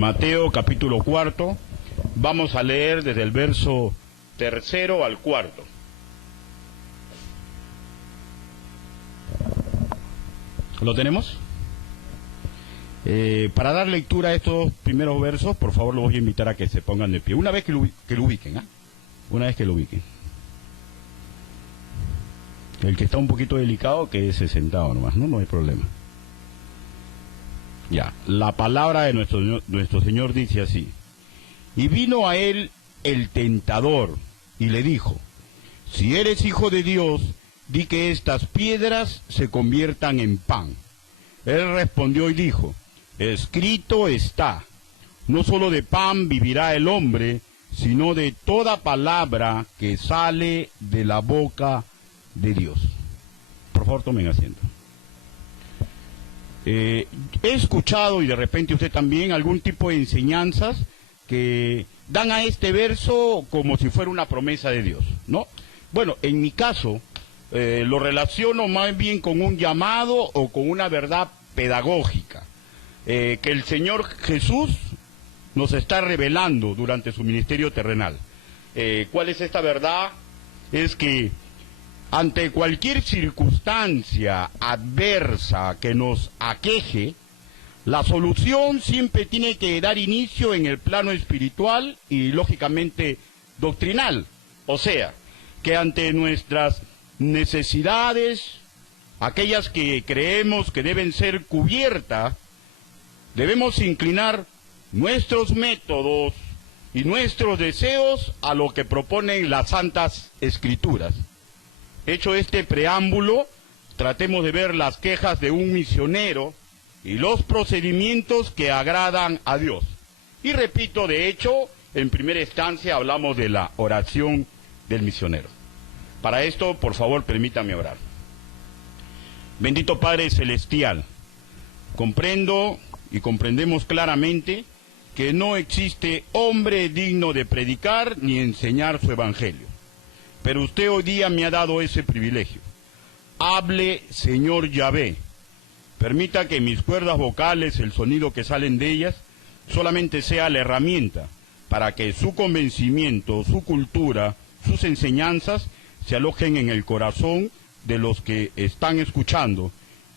Mateo capítulo 4, vamos a leer desde el verso 3 al 4. ¿Lo tenemos? Para dar lectura a estos primeros versos, por favor los voy a invitar a que se pongan de pie. Una vez que lo ubiquen, ¿ah? Una vez que lo ubiquen. El que está un poquito delicado, quédese sentado nomás, ¿no? No hay problema. Ya, la palabra de nuestro Señor dice así: y vino a él el tentador, y le dijo: si eres hijo de Dios, di que estas piedras se conviertan en pan. Él respondió y dijo: escrito está, no solo de pan vivirá el hombre, sino de toda palabra que sale de la boca de Dios. Por favor, tomen asiento. He escuchado, y de repente usted también, algún tipo de enseñanzas que dan a este verso como si fuera una promesa de Dios, ¿no? Bueno, en mi caso, lo relaciono más bien con un llamado o con una verdad pedagógica, que el Señor Jesús nos está revelando durante su ministerio terrenal. ¿Cuál es esta verdad? Es que ante cualquier circunstancia adversa que nos aqueje, la solución siempre tiene que dar inicio en el plano espiritual y lógicamente doctrinal. O sea, que ante nuestras necesidades, aquellas que creemos que deben ser cubiertas, debemos inclinar nuestros métodos y nuestros deseos a lo que proponen las Santas Escrituras. Hecho este preámbulo, tratemos de ver las quejas de un misionero y los procedimientos que agradan a Dios. Y repito, de hecho, en primera instancia hablamos de la oración del misionero. Para esto, por favor, permítame orar. Bendito Padre Celestial, comprendo y comprendemos claramente que no existe hombre digno de predicar ni enseñar su evangelio. Pero usted hoy día me ha dado ese privilegio. Hable, Señor Yahvé. Permita que mis cuerdas vocales, el sonido que salen de ellas, solamente sea la herramienta para que su convencimiento, su cultura, sus enseñanzas se alojen en el corazón de los que están escuchando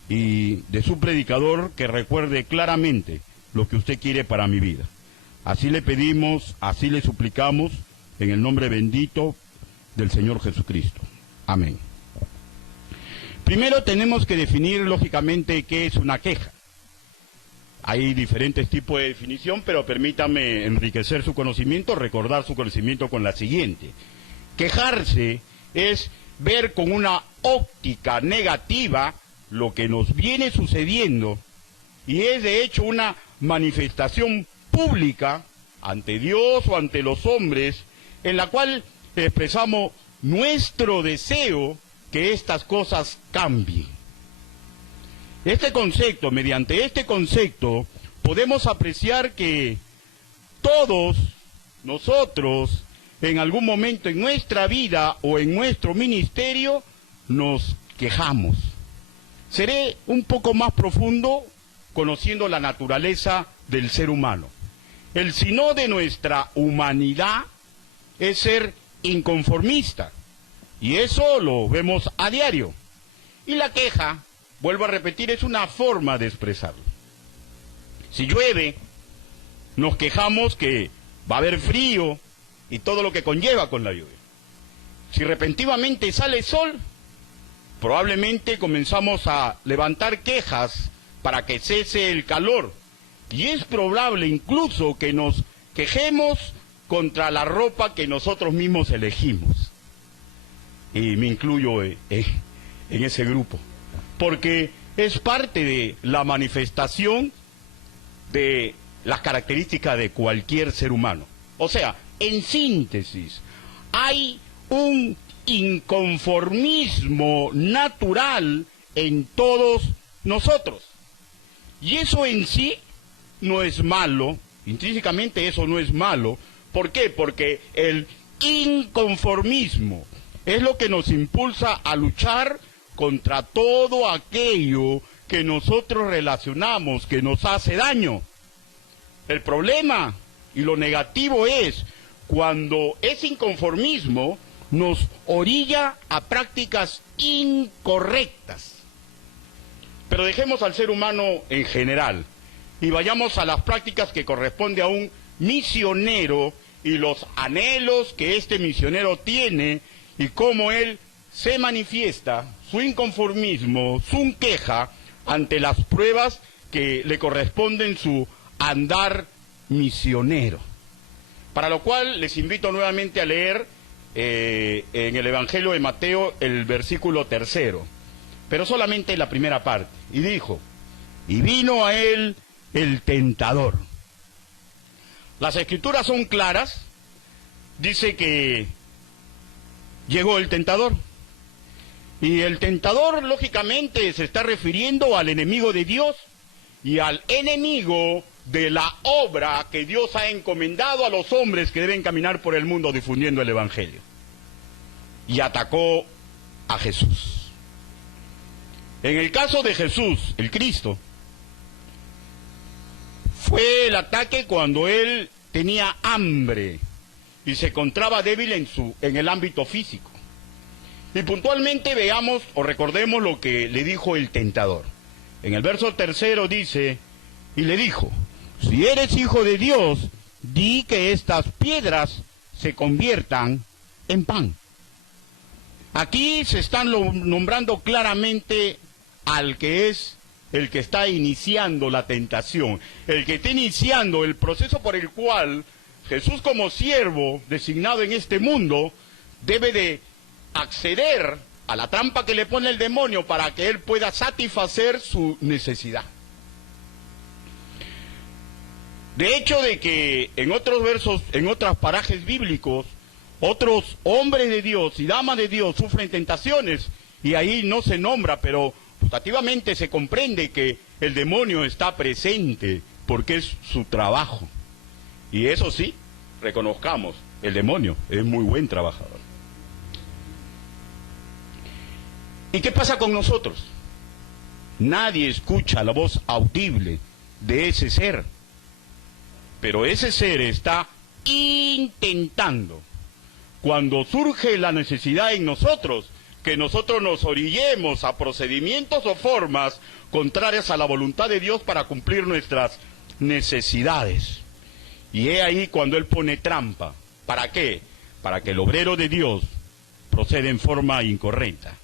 y de su predicador, que recuerde claramente lo que usted quiere para mi vida. Así le pedimos, así le suplicamos, en el nombre bendito del Señor Jesucristo. Amén. Primero tenemos que definir lógicamente qué es una queja. Hay diferentes tipos de definición, pero permítame enriquecer su conocimiento, recordar su conocimiento con la siguiente. Quejarse es ver con una óptica negativa lo que nos viene sucediendo, y es de hecho una manifestación pública ante Dios o ante los hombres, en la cual expresamos nuestro deseo que estas cosas cambien. Mediante este concepto, podemos apreciar que todos nosotros, en algún momento en nuestra vida o en nuestro ministerio, nos quejamos. Seré un poco más profundo conociendo la naturaleza del ser humano. El sino de nuestra humanidad es ser inconformista, y eso lo vemos a diario. Y la queja, vuelvo a repetir, es una forma de expresarlo. Si llueve, nos quejamos que va a haber frío y todo lo que conlleva con la lluvia. Si repentinamente sale sol, probablemente comenzamos a levantar quejas para que cese el calor. Y es probable incluso que nos quejemos contra la ropa que nosotros mismos elegimos. Y me incluyo en ese grupo, porque es parte de la manifestación de las características de cualquier ser humano. O sea, en síntesis, hay un inconformismo natural en todos nosotros. Y eso en sí no es malo, intrínsecamente eso no es malo. ¿Por qué? Porque el inconformismo es lo que nos impulsa a luchar contra todo aquello que nosotros relacionamos, que nos hace daño. El problema y lo negativo es cuando ese inconformismo nos orilla a prácticas incorrectas. Pero dejemos al ser humano en general y vayamos a las prácticas que corresponde a un misionero y los anhelos que este misionero tiene y cómo él se manifiesta, su inconformismo, su queja ante las pruebas que le corresponden su andar misionero. Para lo cual les invito nuevamente a leer en el Evangelio de Mateo el versículo 3, pero solamente la primera parte. Y dijo, y vino a él el tentador. Las escrituras son claras, dice que llegó el tentador. Y el tentador, lógicamente, se está refiriendo al enemigo de Dios y al enemigo de la obra que Dios ha encomendado a los hombres que deben caminar por el mundo difundiendo el Evangelio. Y atacó a Jesús. En el caso de Jesús, el Cristo, fue el ataque cuando él tenía hambre y se encontraba débil en el ámbito físico. Y puntualmente veamos o recordemos lo que le dijo el tentador. En el verso 3 dice, y le dijo, si eres hijo de Dios, di que estas piedras se conviertan en pan. Aquí se están nombrando claramente al que es el que está iniciando la tentación, el que está iniciando el proceso por el cual Jesús, como siervo designado en este mundo, debe de acceder a la trampa que le pone el demonio para que él pueda satisfacer su necesidad. De hecho, de que en otros versos, en otros parajes bíblicos, otros hombres de Dios y damas de Dios sufren tentaciones, y ahí no se nombra, pero gustativamente se comprende que el demonio está presente, porque es su trabajo. Y eso sí, reconozcamos, el demonio es muy buen trabajador. ¿Y qué pasa con nosotros? Nadie escucha la voz audible de ese ser, pero ese ser está intentando, cuando surge la necesidad en nosotros, que nosotros nos orillemos a procedimientos o formas contrarias a la voluntad de Dios para cumplir nuestras necesidades. Y he ahí cuando Él pone trampa. ¿Para qué? Para que el obrero de Dios proceda en forma incorrecta.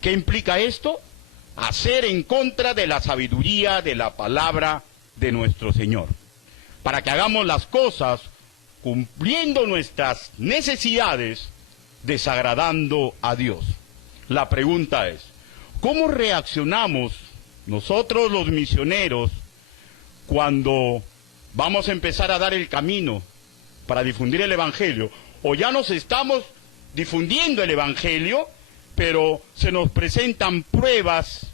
¿Qué implica esto? Hacer en contra de la sabiduría de la palabra de nuestro Señor. Para que hagamos las cosas cumpliendo nuestras necesidades, desagradando a Dios. La pregunta es, ¿cómo reaccionamos nosotros los misioneros cuando vamos a empezar a dar el camino para difundir el Evangelio? O ya nos estamos difundiendo el Evangelio, pero se nos presentan pruebas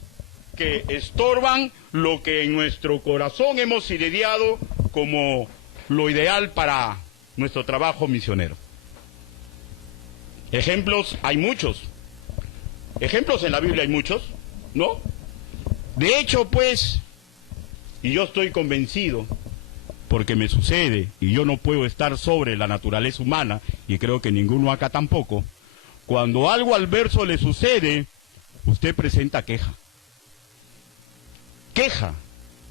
que estorban lo que en nuestro corazón hemos ideado como lo ideal para nuestro trabajo misionero. Ejemplos hay muchos. Ejemplos en la Biblia hay muchos, ¿no? De hecho, pues, y yo estoy convencido, porque me sucede, y yo no puedo estar sobre la naturaleza humana, y creo que ninguno acá tampoco, cuando algo adverso le sucede, usted presenta queja. Queja,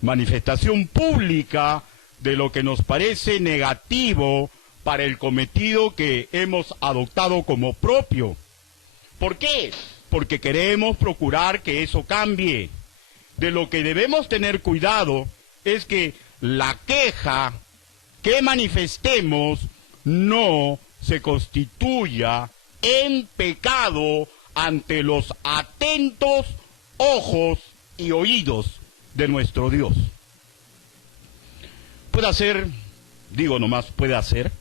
manifestación pública de lo que nos parece negativo para el cometido que hemos adoptado como propio. ¿Por qué? Porque queremos procurar que eso cambie. De lo que debemos tener cuidado es que la queja que manifestemos no se constituya en pecado ante los atentos ojos y oídos de nuestro Dios. Puede ser, digo nomás, puede ser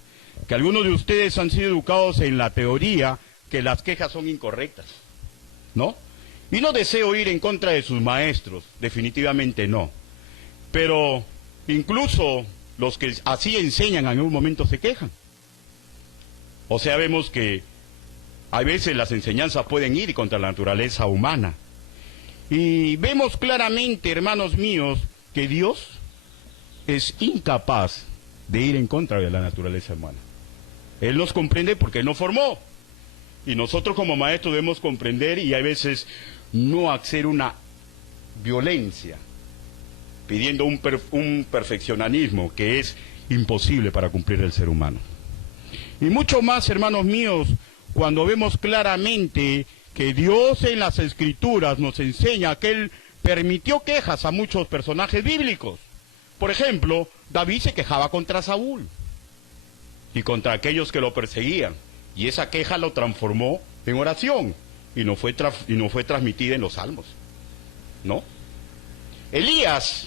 que algunos de ustedes han sido educados en la teoría que las quejas son incorrectas, ¿no? Y no deseo ir en contra de sus maestros, definitivamente no. Pero incluso los que así enseñan en algún momento se quejan. O sea, vemos que a veces las enseñanzas pueden ir contra la naturaleza humana. Y vemos claramente, hermanos míos, que Dios es incapaz de ir en contra de la naturaleza humana. Él nos comprende porque Él nos formó. Y nosotros como maestros debemos comprender y a veces no hacer una violencia, pidiendo un perfeccionismo que es imposible para cumplir el ser humano. Y mucho más, hermanos míos, cuando vemos claramente que Dios en las Escrituras nos enseña que Él permitió quejas a muchos personajes bíblicos. Por ejemplo, David se quejaba contra Saúl y contra aquellos que lo perseguían, y esa queja lo transformó en oración y no fue transmitida en los salmos, ¿no? Elías,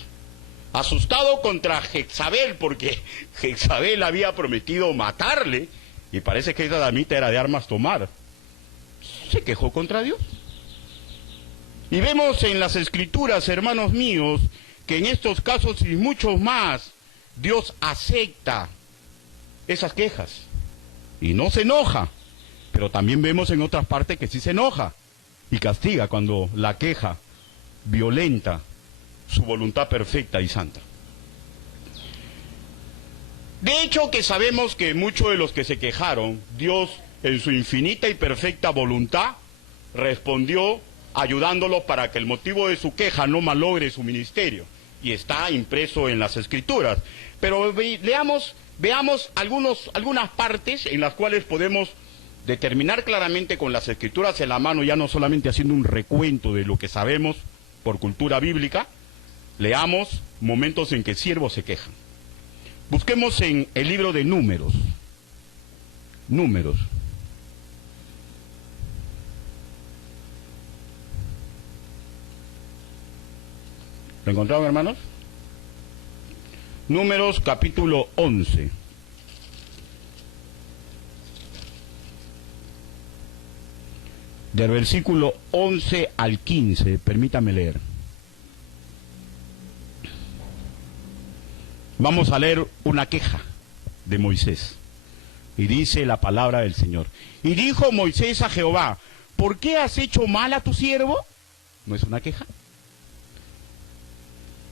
asustado contra Jezabel, porque Jezabel había prometido matarle, y parece que esa damita era de armas tomar, se quejó contra Dios. Y vemos en las Escrituras, hermanos míos, que en estos casos y muchos más, Dios acepta esas quejas y no se enoja, pero también vemos en otras partes que sí se enoja y castiga cuando la queja violenta su voluntad perfecta y santa. De hecho, que sabemos que muchos de los que se quejaron, Dios en su infinita y perfecta voluntad respondió ayudándolos para que el motivo de su queja no malogre su ministerio, y está impreso en las Escrituras. Pero veamos algunas partes en las cuales podemos determinar claramente con las Escrituras en la mano, ya no solamente haciendo un recuento de lo que sabemos por cultura bíblica. Leamos momentos en que siervos se quejan. Busquemos en el libro de Números. Números. ¿Lo encontraron, hermanos? Números capítulo 11. Del versículo 11 al 15, permítame leer. Vamos a leer una queja de Moisés. Y dice la palabra del Señor. Y dijo Moisés a Jehová, ¿por qué has hecho mal a tu siervo? ¿No es una queja?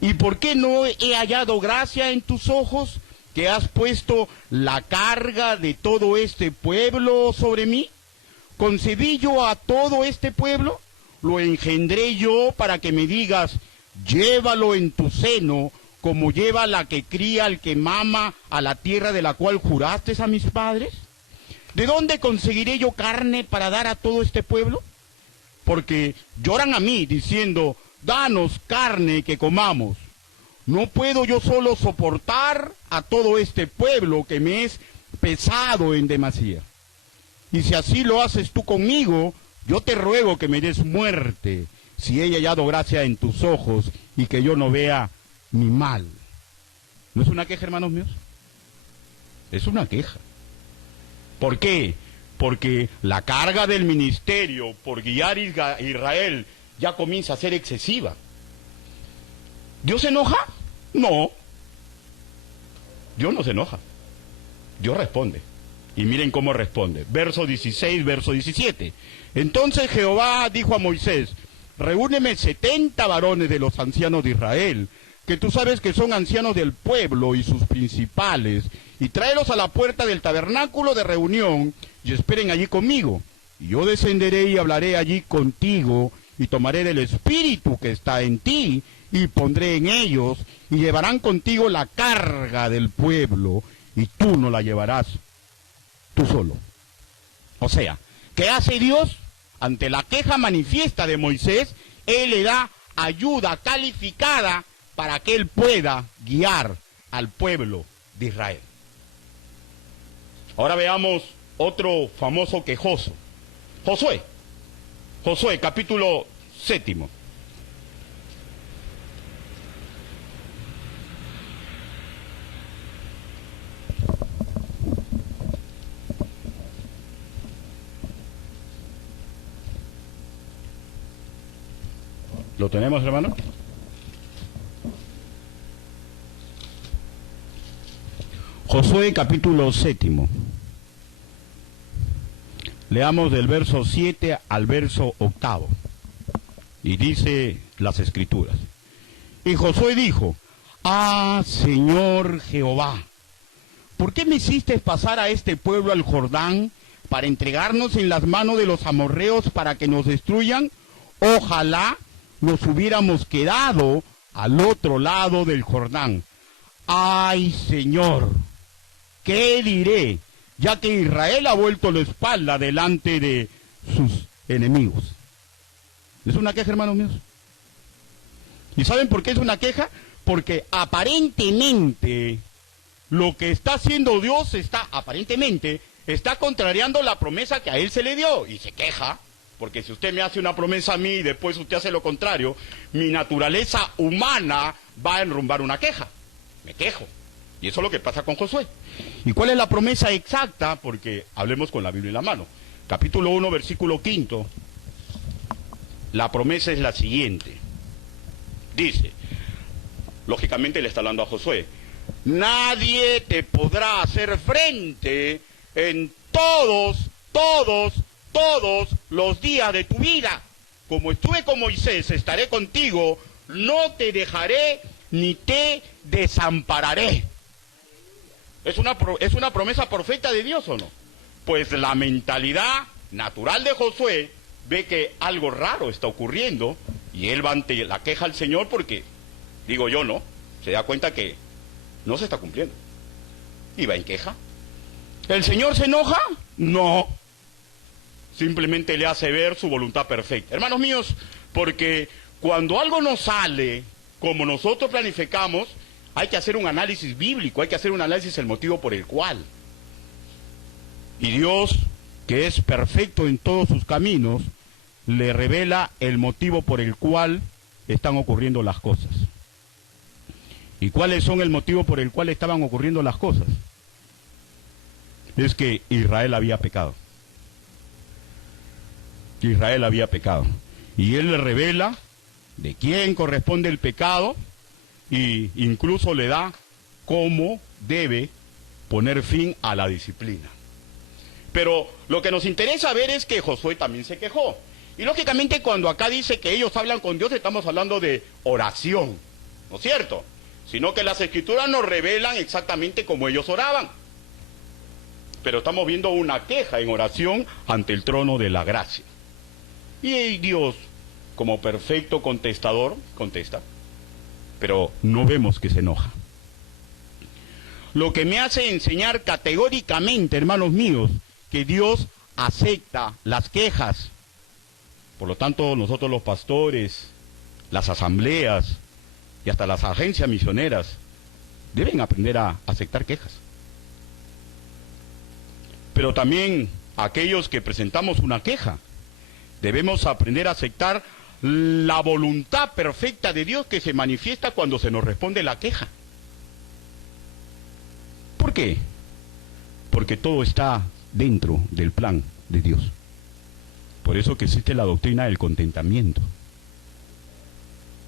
¿Y por qué no he hallado gracia en tus ojos, que has puesto la carga de todo este pueblo sobre mí? ¿Concebí yo a todo este pueblo? ¿Lo engendré yo para que me digas, llévalo en tu seno, como lleva la que cría al que mama a la tierra de la cual juraste a mis padres? ¿De dónde conseguiré yo carne para dar a todo este pueblo? Porque lloran a mí, diciendo, danos carne que comamos. No puedo yo solo soportar a todo este pueblo que me es pesado en demasía. Y si así lo haces tú conmigo, yo te ruego que me des muerte, si he hallado gracia en tus ojos y que yo no vea mi mal. ¿No es una queja, hermanos míos? Es una queja. ¿Por qué? Porque la carga del ministerio por guiar a Israel ya comienza a ser excesiva. ¿Dios se enoja? No. Dios no se enoja. Dios responde. Y miren cómo responde. Verso 16, verso 17. Entonces Jehová dijo a Moisés, reúneme 70 varones de los ancianos de Israel, que tú sabes que son ancianos del pueblo y sus principales, y tráelos a la puerta del tabernáculo de reunión, y esperen allí conmigo. Y yo descenderé y hablaré allí contigo, y tomaré del espíritu que está en ti, y pondré en ellos, y llevarán contigo la carga del pueblo, y tú no la llevarás tú solo. O sea, ¿qué hace Dios? Ante la queja manifiesta de Moisés, Él le da ayuda calificada para que Él pueda guiar al pueblo de Israel. Ahora veamos otro famoso quejoso. Josué. Josué, capítulo 7. ¿Lo tenemos, hermano? Josué capítulo 7. Leamos del verso 7 al verso 8. Y dice las Escrituras. Y Josué dijo, Ah, Señor Jehová, ¿por qué me hiciste pasar a este pueblo al Jordán para entregarnos en las manos de los amorreos para que nos destruyan? Ojalá nos hubiéramos quedado al otro lado del Jordán. Ay, Señor, ¿qué diré? Ya que Israel ha vuelto la espalda delante de sus enemigos. ¿Es una queja, hermanos míos? ¿Y saben por qué es una queja? Porque aparentemente lo que está haciendo Dios está contrariando la promesa que a él se le dio. Y se queja, porque si usted me hace una promesa a mí y después usted hace lo contrario, mi naturaleza humana va a enrumbar una queja. Me quejo. Y eso es lo que pasa con Josué. ¿Y cuál es la promesa exacta? Porque hablemos con la Biblia en la mano. Capítulo 1, versículo 5. La promesa es la siguiente. Dice, lógicamente le está hablando a Josué, nadie te podrá hacer frente en todos los días de tu vida. Como estuve con Moisés, estaré contigo, no te dejaré ni te desampararé. ¿Es una promesa perfecta de Dios o no? Pues la mentalidad natural de Josué ve que algo raro está ocurriendo y él va ante la queja al Señor porque, digo yo, no, se da cuenta que no se está cumpliendo. Y va en queja. ¿El Señor se enoja? No. Simplemente le hace ver su voluntad perfecta. Hermanos míos, porque cuando algo no sale como nosotros planificamos, hay que hacer un análisis bíblico, hay que hacer un análisis del motivo por el cual. Y Dios, que es perfecto en todos sus caminos, le revela el motivo por el cual están ocurriendo las cosas. ¿Y cuáles son el motivo por el cual estaban ocurriendo las cosas? Es que Israel había pecado. Israel había pecado. Y él le revela de quién corresponde el pecado e incluso le da cómo debe poner fin a la disciplina. Pero lo que nos interesa ver es que Josué también se quejó. Y lógicamente cuando acá dice que ellos hablan con Dios, estamos hablando de oración, ¿no es cierto? Sino que las Escrituras nos revelan exactamente cómo ellos oraban. Pero estamos viendo una queja en oración ante el trono de la gracia. Y Dios, como perfecto contestador, contesta, pero no vemos que se enoja. Lo que me hace enseñar categóricamente, hermanos míos, que Dios acepta las quejas. Por lo tanto, nosotros los pastores, las asambleas y hasta las agencias misioneras deben aprender a aceptar quejas. Pero también aquellos que presentamos una queja, debemos aprender a aceptar la voluntad perfecta de Dios que se manifiesta cuando se nos responde la queja. ¿Por qué? Porque todo está dentro del plan de Dios. Por eso que existe la doctrina del contentamiento.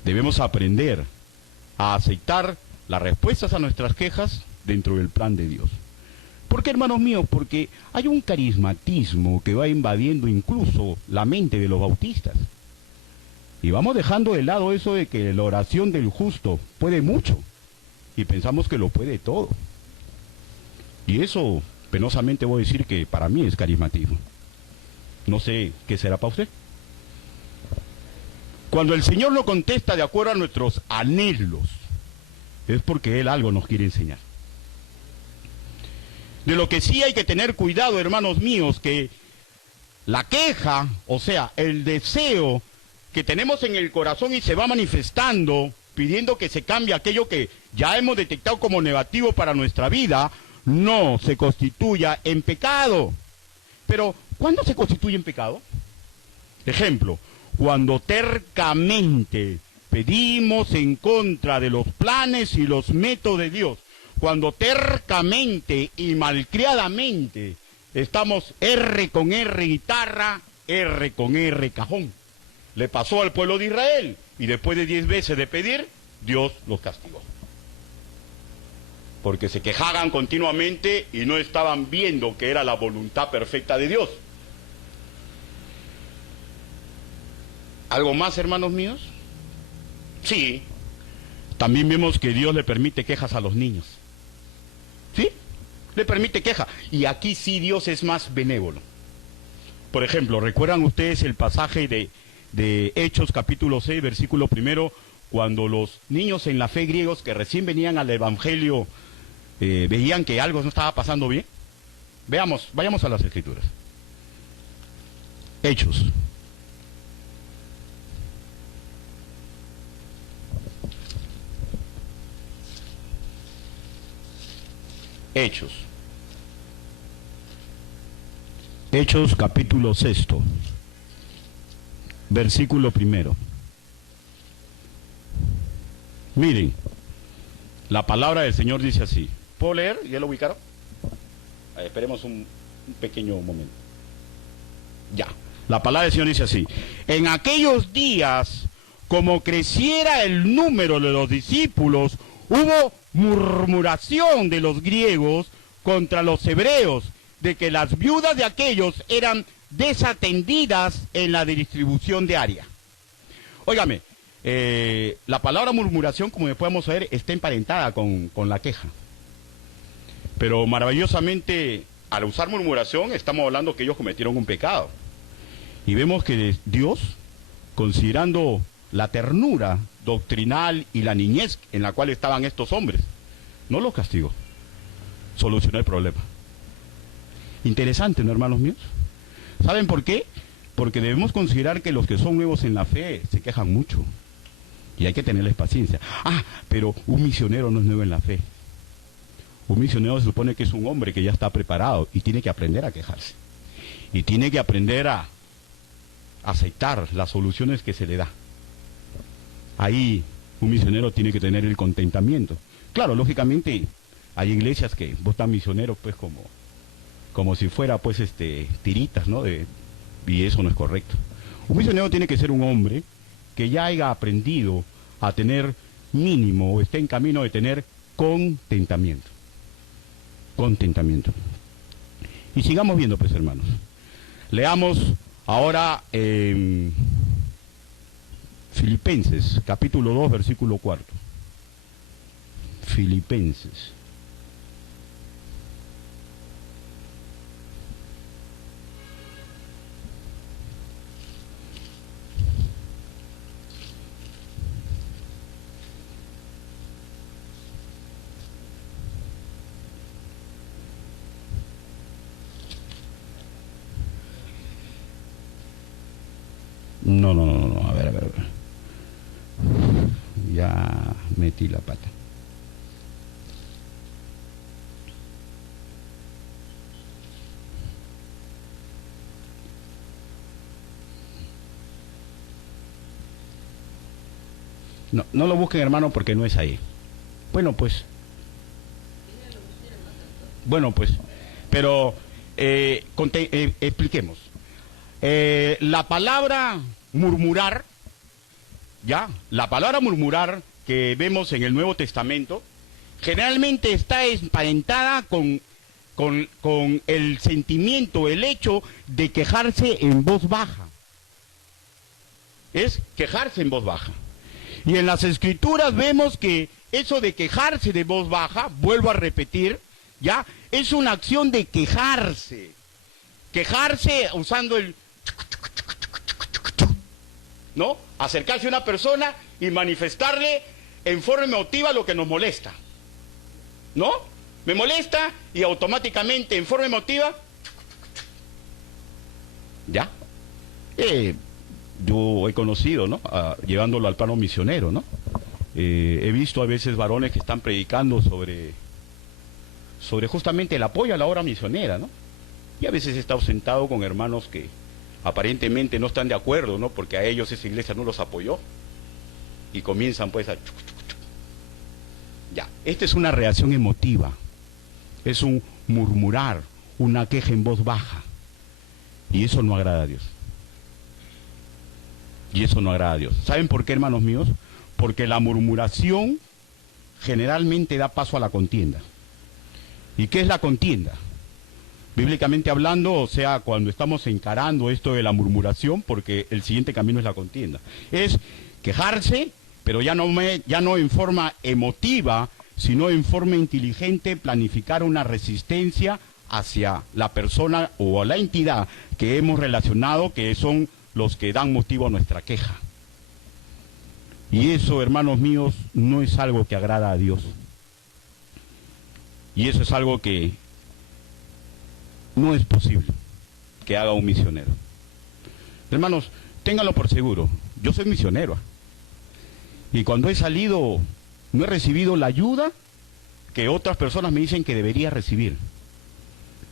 Debemos aprender a aceptar las respuestas a nuestras quejas dentro del plan de Dios. ¿Por qué, hermanos míos? Porque hay un carismatismo que va invadiendo incluso la mente de los bautistas. Y vamos dejando de lado eso de que la oración del justo puede mucho. Y pensamos que lo puede todo. Y eso, penosamente voy a decir que para mí es carismatismo. No sé qué será para usted. Cuando el Señor no contesta de acuerdo a nuestros anhelos, es porque Él algo nos quiere enseñar. De lo que sí hay que tener cuidado, hermanos míos, que la queja, o sea, el deseo que tenemos en el corazón y se va manifestando, pidiendo que se cambie aquello que ya hemos detectado como negativo para nuestra vida, no se constituya en pecado. Pero, ¿cuándo se constituye en pecado? Ejemplo, cuando tercamente pedimos en contra de los planes y los métodos de Dios, cuando tercamente y malcriadamente estamos R con R guitarra, R con R cajón. Le pasó al pueblo de Israel y después de 10 veces de pedir, Dios los castigó. Porque se quejaban continuamente y no estaban viendo que era la voluntad perfecta de Dios. ¿Algo más, hermanos míos? Sí. También vemos que Dios le permite quejas a los niños. ¿Sí? Le permite queja. Y aquí sí Dios es más benévolo. Por ejemplo, ¿recuerdan ustedes el pasaje de Hechos capítulo 6, versículo 1, cuando los niños en la fe griegos que recién venían al Evangelio veían que algo no estaba pasando bien? Vayamos a las Escrituras. Hechos. Hechos capítulo 6, versículo 1. Miren, la palabra del Señor dice así. ¿Puedo leer? ¿Ya lo ubicaron? Esperemos un pequeño momento. Ya, la palabra del Señor dice así. En aquellos días, como creciera el número de los discípulos, hubo murmuración de los griegos contra los hebreos, de que las viudas de aquellos eran desatendidas en la distribución diaria. Óigame, la palabra murmuración, como podemos ver, está emparentada con la queja. Pero maravillosamente, al usar murmuración, estamos hablando que ellos cometieron un pecado. Y vemos que Dios, considerando la ternura doctrinal y la niñez en la cual estaban estos hombres, no los castigó, solucionó el problema. Interesante, ¿no, hermanos míos? ¿Saben por qué? Porque debemos considerar que los que son nuevos en la fe se quejan mucho. Y hay que tenerles paciencia. Pero un misionero no es nuevo en la fe. Un misionero se supone que es un hombre que ya está preparado y tiene que aprender a quejarse. Y tiene que aprender a aceptar las soluciones que se le da. Ahí un misionero tiene que tener el contentamiento. Claro, lógicamente hay iglesias que votan misioneros pues como si fuera pues tiritas, ¿no? Y eso no es correcto. Un misionero tiene que ser un hombre que ya haya aprendido a tener mínimo o esté en camino de tener contentamiento. Contentamiento. Y sigamos viendo pues, hermanos. Leamos ahora Filipenses, capítulo 2, versículo 4. Filipenses. No, a ver. Ya metí la pata. No lo busquen, hermano, porque no es ahí. Bueno, pues, pero expliquemos. La palabra murmurar, la palabra murmurar que vemos en el Nuevo Testamento, generalmente está emparentada con el sentimiento, el hecho de quejarse en voz baja. Es quejarse en voz baja. Y en las Escrituras vemos que eso de quejarse de voz baja, vuelvo a repetir, es una acción de quejarse. Quejarse usando el... ¿no? Acercarse a una persona y manifestarle en forma emotiva lo que nos molesta. ¿No? Me molesta y automáticamente en forma emotiva... ¿Ya? Yo he conocido, ¿no? Llevándolo al plano misionero, ¿no? He visto a veces varones que están predicando sobre justamente el apoyo a la obra misionera, ¿no? Y a veces he estado sentado con hermanos que aparentemente no están de acuerdo, ¿no? Porque a ellos esa iglesia no los apoyó. Y comienzan pues a... Ya, esta es una reacción emotiva. Es un murmurar, una queja en voz baja. Y eso no agrada a Dios. Y eso no agrada a Dios. ¿Saben por qué, hermanos míos? Porque la murmuración generalmente da paso a la contienda. ¿Y qué es la contienda? Bíblicamente hablando, o sea, cuando estamos encarando esto de la murmuración, porque el siguiente camino es la contienda. Es quejarse pero ya no en forma emotiva, sino en forma inteligente, planificar una resistencia hacia la persona o a la entidad que hemos relacionado, que son los que dan motivo a nuestra queja. Y eso, hermanos míos, no es algo que agrada a Dios. Y eso es algo que no es posible que haga un misionero. Hermanos, ténganlo por seguro, yo soy misionero. Y cuando he salido, no he recibido la ayuda que otras personas me dicen que debería recibir.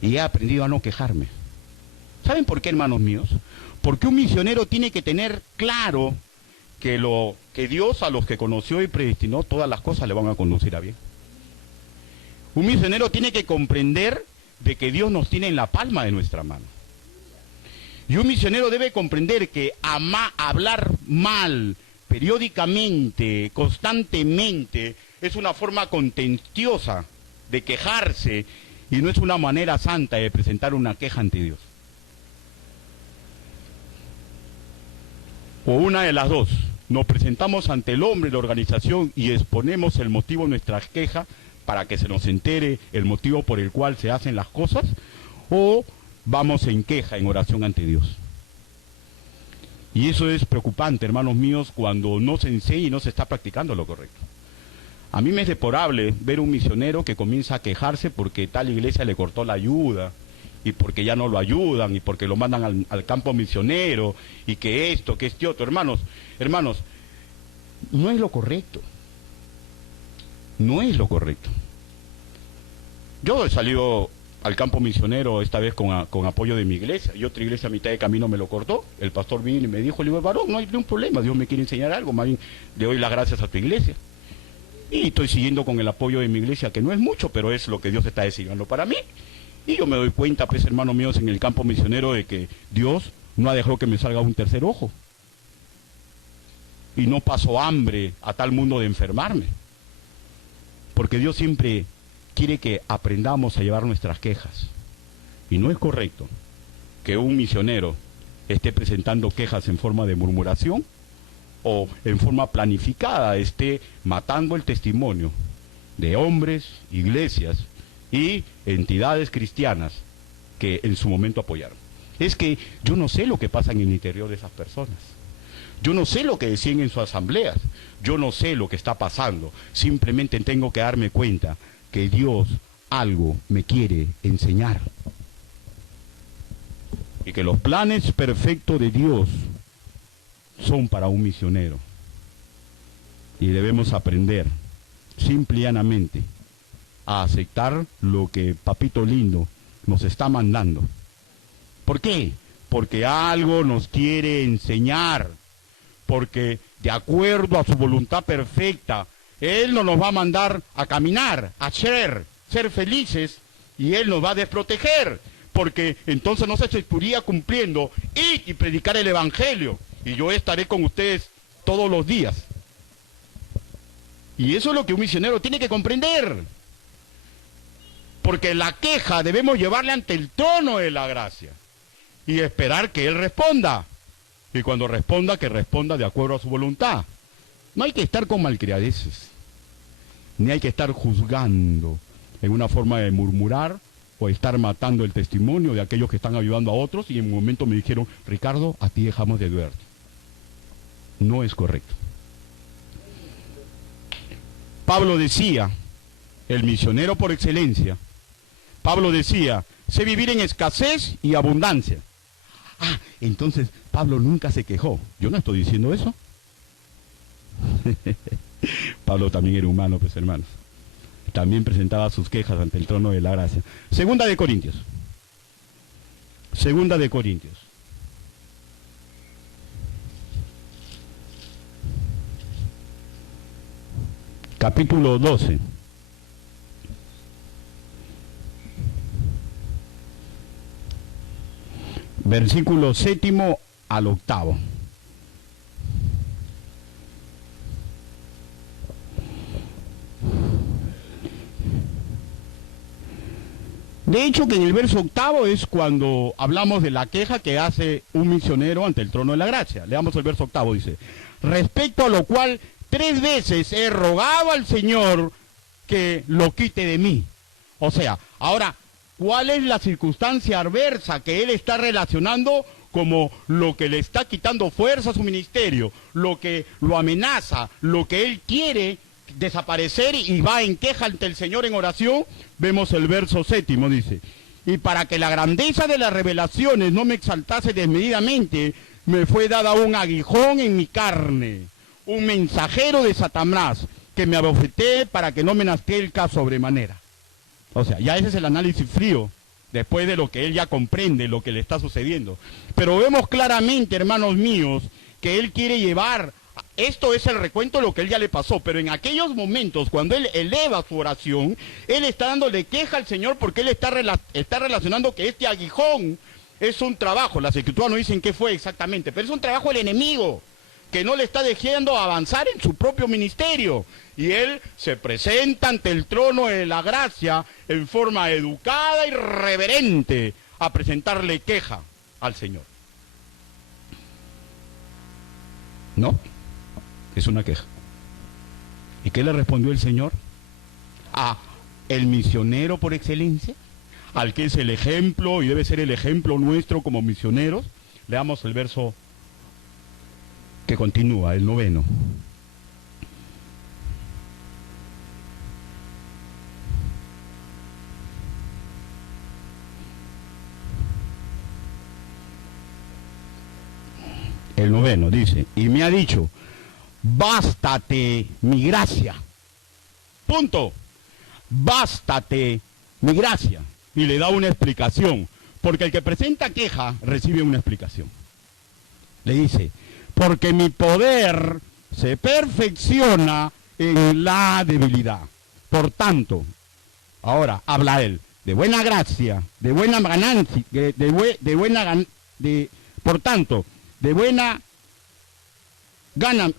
Y he aprendido a no quejarme. ¿Saben por qué, hermanos míos? Porque un misionero tiene que tener claro que Dios a los que conoció y predestinó, todas las cosas le van a conducir a bien. Un misionero tiene que comprender de que Dios nos tiene en la palma de nuestra mano. Y un misionero debe comprender que hablar mal, periódicamente, constantemente, es una forma contenciosa de quejarse y no es una manera santa de presentar una queja ante Dios. O una de las dos, nos presentamos ante el hombre, la organización, y exponemos el motivo de nuestra queja para que se nos entere el motivo por el cual se hacen las cosas, o vamos en queja, en oración ante Dios. Y eso es preocupante, hermanos míos, cuando no se enseña y no se está practicando lo correcto. A mí me es deplorable ver un misionero que comienza a quejarse porque tal iglesia le cortó la ayuda, y porque ya no lo ayudan, y porque lo mandan al campo misionero, y que esto, que este otro. Hermanos, no es lo correcto. No es lo correcto. Yo he salido al campo misionero esta vez con apoyo de mi iglesia, y otra iglesia a mitad de camino me lo cortó. El pastor vino y me dijo, le digo, varón, no hay ningún problema, Dios me quiere enseñar algo, más bien le doy las gracias a tu iglesia. Y estoy siguiendo con el apoyo de mi iglesia, que no es mucho, pero es lo que Dios está designando para mí. Y yo me doy cuenta, pues, hermanos míos, en el campo misionero, de que Dios no ha dejado que me salga un tercer ojo. Y no paso hambre a tal mundo de enfermarme. Porque Dios siempre quiere que aprendamos a llevar nuestras quejas. Y no es correcto que un misionero esté presentando quejas en forma de murmuración o en forma planificada, esté matando el testimonio de hombres, iglesias y entidades cristianas que en su momento apoyaron. Es que yo no sé lo que pasa en el interior de esas personas. Yo no sé lo que decían en sus asambleas. Yo no sé lo que está pasando. Simplemente tengo que darme cuenta que Dios algo me quiere enseñar. Y que los planes perfectos de Dios son para un misionero. Y debemos aprender, simple y llanamente, a aceptar lo que Papito Lindo nos está mandando. ¿Por qué? Porque algo nos quiere enseñar. Porque de acuerdo a su voluntad perfecta, Él no nos va a mandar a caminar, a ser felices, y Él nos va a desproteger. Porque entonces no se estaría cumpliendo y predicar el Evangelio. Y yo estaré con ustedes todos los días. Y eso es lo que un misionero tiene que comprender. Porque la queja debemos llevarle ante el trono de la gracia. Y esperar que Él responda. Y cuando responda, que responda de acuerdo a su voluntad. No hay que estar con malcriadeces. Ni hay que estar juzgando en una forma de murmurar o estar matando el testimonio de aquellos que están ayudando a otros. Y en un momento me dijeron, Ricardo, a ti dejamos de ayudarte. No es correcto. Pablo decía, el misionero por excelencia, Pablo decía, sé vivir en escasez y abundancia. Ah, entonces Pablo nunca se quejó. Yo no estoy diciendo eso. Pablo también era humano, pues, hermanos. También presentaba sus quejas ante el trono de la gracia. Segunda de Corintios. Segunda de Corintios. Capítulo 12. Versículo 7 al 8. De hecho, que en el verso 8 es cuando hablamos de la queja que hace un misionero ante el trono de la gracia. Leamos el verso 8, dice, respecto a lo cual 3 veces he rogado al Señor que lo quite de mí. O sea, ahora, ¿cuál es la circunstancia adversa que él está relacionando como lo que le está quitando fuerza a su ministerio, lo que lo amenaza, lo que él quiere desaparecer y va en queja ante el Señor en oración? Vemos el verso 7, dice: y para que la grandeza de las revelaciones no me exaltase desmedidamente, me fue dada un aguijón en mi carne, un mensajero de Satanás, que me abofeté para que no me nazca sobremanera. O sea, ya ese es el análisis frío, después de lo que él ya comprende, lo que le está sucediendo. Pero vemos claramente, hermanos míos, que él quiere llevar, esto es el recuento de lo que él ya le pasó, pero en aquellos momentos, cuando él eleva su oración, él está dándole queja al Señor porque él está relacionando que este aguijón es un trabajo. Las Escrituras no dicen qué fue exactamente, pero es un trabajo del enemigo, que no le está dejando avanzar en su propio ministerio. Y él se presenta ante el trono de la gracia en forma educada y reverente a presentarle queja al Señor. No, es una queja. ¿Y qué le respondió el Señor? A el misionero por excelencia, al que es el ejemplo y debe ser el ejemplo nuestro como misioneros. Leamos el verso que continúa, el 9. El 9 dice: y me ha dicho, bástate mi gracia. Punto. Bástate mi gracia. Y le da una explicación, porque el que presenta queja recibe una explicación. Le dice: porque mi poder se perfecciona en la debilidad. Por tanto, ahora habla él de buena gracia, de buena ganancia, por tanto, de buena gana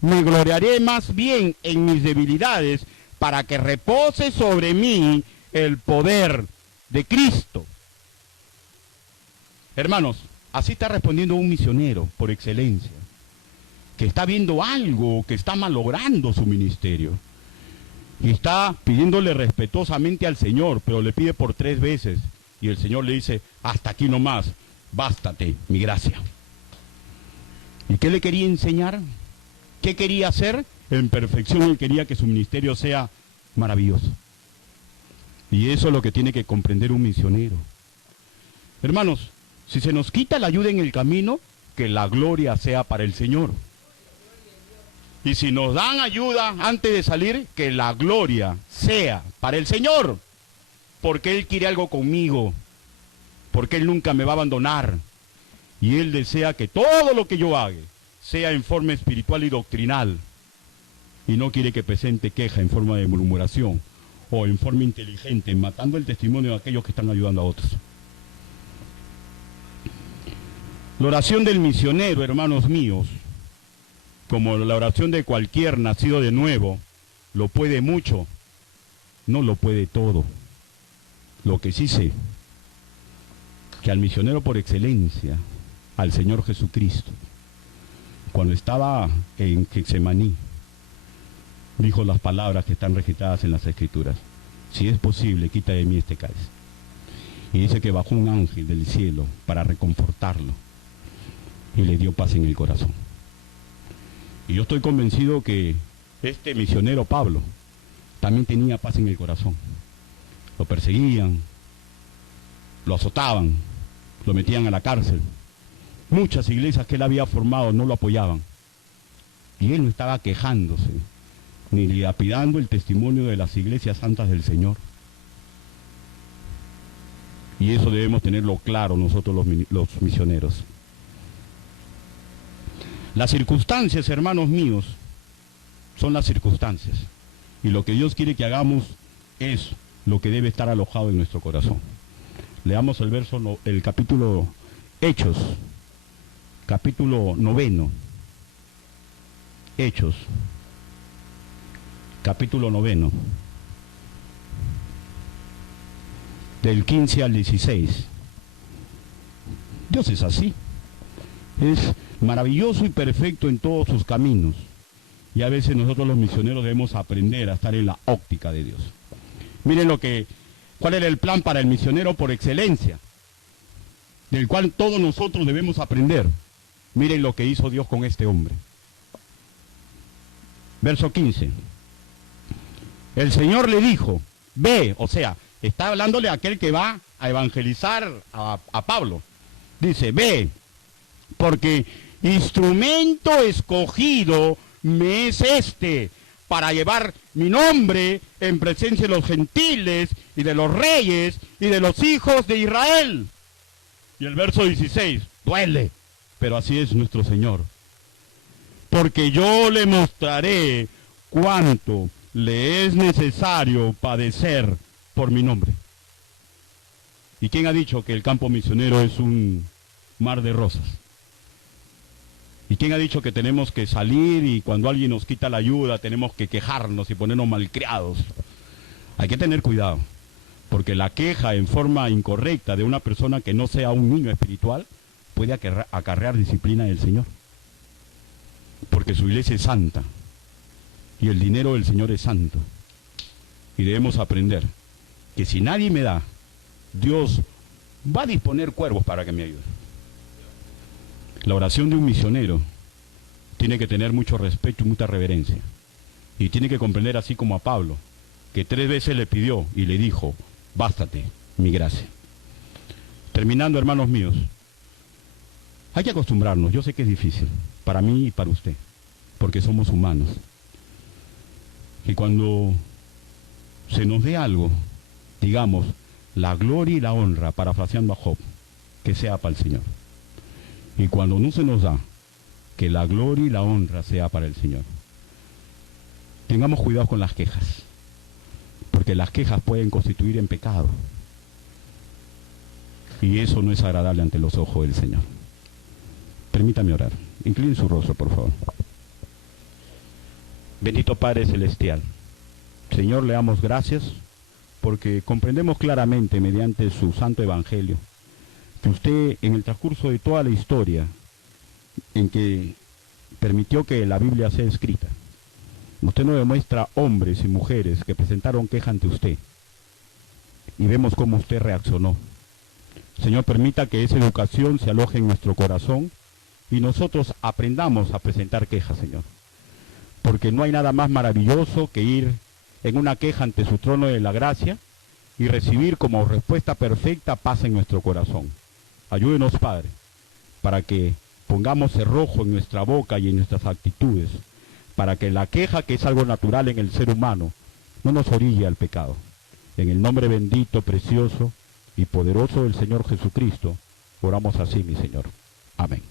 me gloriaré más bien en mis debilidades, para que repose sobre mí el poder de Cristo. Hermanos, así está respondiendo un misionero por excelencia, que está viendo algo, que está malogrando su ministerio, y está pidiéndole respetuosamente al Señor, pero le pide por 3 veces, y el Señor le dice: hasta aquí nomás, bástate mi gracia. ¿Y qué le quería enseñar? ¿Qué quería hacer? En perfección él quería que su ministerio sea maravilloso. Y eso es lo que tiene que comprender un misionero. Hermanos, si se nos quita la ayuda en el camino, que la gloria sea para el Señor. Y si nos dan ayuda antes de salir, que la gloria sea para el Señor. Porque Él quiere algo conmigo. Porque Él nunca me va a abandonar. Y Él desea que todo lo que yo haga sea en forma espiritual y doctrinal. Y no quiere que presente queja en forma de murmuración o en forma inteligente, matando el testimonio de aquellos que están ayudando a otros. La oración del misionero, hermanos míos, como la oración de cualquier nacido de nuevo, lo puede mucho, no lo puede todo. Lo que sí sé, que al misionero por excelencia, al Señor Jesucristo, cuando estaba en Getsemaní, dijo las palabras que están registradas en las Escrituras: si es posible, quita de mí este cáliz. Y dice que bajó un ángel del cielo para reconfortarlo y le dio paz en el corazón. Y yo estoy convencido que este misionero Pablo también tenía paz en el corazón. Lo perseguían, lo azotaban, lo metían a la cárcel. Muchas iglesias que él había formado no lo apoyaban. Y él no estaba quejándose, ni dilapidando el testimonio de las iglesias santas del Señor. Y eso debemos tenerlo claro nosotros los misioneros. Las circunstancias, hermanos míos, son las circunstancias. Y lo que Dios quiere que hagamos es lo que debe estar alojado en nuestro corazón. Leamos el capítulo Hechos, capítulo 9. Hechos, capítulo 9, del 15 al 16. Dios es así. Es maravilloso y perfecto en todos sus caminos. Y a veces nosotros los misioneros debemos aprender a estar en la óptica de Dios. Miren cuál era el plan para el misionero por excelencia, del cual todos nosotros debemos aprender. Miren lo que hizo Dios con este hombre. Verso 15. El Señor le dijo, ve, o sea, está hablándole a aquel que va a evangelizar a Pablo. Dice, ve, porque instrumento escogido me es este, para llevar mi nombre en presencia de los gentiles y de los reyes y de los hijos de Israel. Y el verso 16, duele, pero así es nuestro Señor. Porque yo le mostraré cuánto le es necesario padecer por mi nombre. ¿Y quién ha dicho que el campo misionero es un mar de rosas? ¿Y quién ha dicho que tenemos que salir y cuando alguien nos quita la ayuda tenemos que quejarnos y ponernos malcriados? Hay que tener cuidado, porque la queja en forma incorrecta de una persona que no sea un niño espiritual puede acarrear disciplina del Señor. Porque su iglesia es santa y el dinero del Señor es santo. Y debemos aprender que si nadie me da, Dios va a disponer cuervos para que me ayuden. La oración de un misionero tiene que tener mucho respeto y mucha reverencia. Y tiene que comprender, así como a Pablo, que 3 veces le pidió y le dijo, bástate mi gracia. Terminando, hermanos míos, hay que acostumbrarnos. Yo sé que es difícil, para mí y para usted, porque somos humanos. Y cuando se nos dé algo, digamos, la gloria y la honra, parafraseando a Job, que sea para el Señor. Y cuando no se nos da, que la gloria y la honra sea para el Señor. Tengamos cuidado con las quejas, porque las quejas pueden constituir en pecado. Y eso no es agradable ante los ojos del Señor. Permítame orar. Incline su rostro, por favor. Bendito Padre Celestial, Señor, le damos gracias porque comprendemos claramente mediante su santo evangelio que usted, en el transcurso de toda la historia en que permitió que la Biblia sea escrita, usted nos demuestra hombres y mujeres que presentaron queja ante usted y vemos cómo usted reaccionó. Señor, permita que esa educación se aloje en nuestro corazón y nosotros aprendamos a presentar quejas, Señor, porque no hay nada más maravilloso que ir en una queja ante su trono de la gracia y recibir como respuesta perfecta paz en nuestro corazón. Ayúdenos, Padre, para que pongamos cerrojo en nuestra boca y en nuestras actitudes, para que la queja, que es algo natural en el ser humano, no nos orille al pecado. En el nombre bendito, precioso y poderoso del Señor Jesucristo, oramos así, mi Señor. Amén.